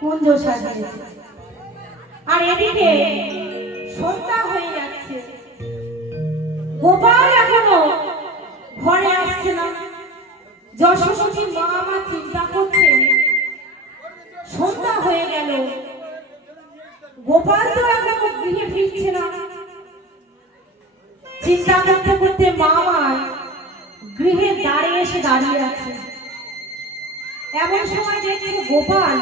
কুঞ্জ সাজিয়েছে আর এদিকে সন্ধ্যা হয়ে যাচ্ছে। গোপাল এখনো ঘরে আসছে না। যশোমতী মা আমার চিন্তা করছে সন্ধ্যা হয়ে গেল, গোপাল তো এখনো গৃহে ফিরছে না। চিন্তা করতে করতে মা আমার গৃহের দ্বারে এসে দাঁড়িয়ে আছে। এমন সময় দেখছে গোপাল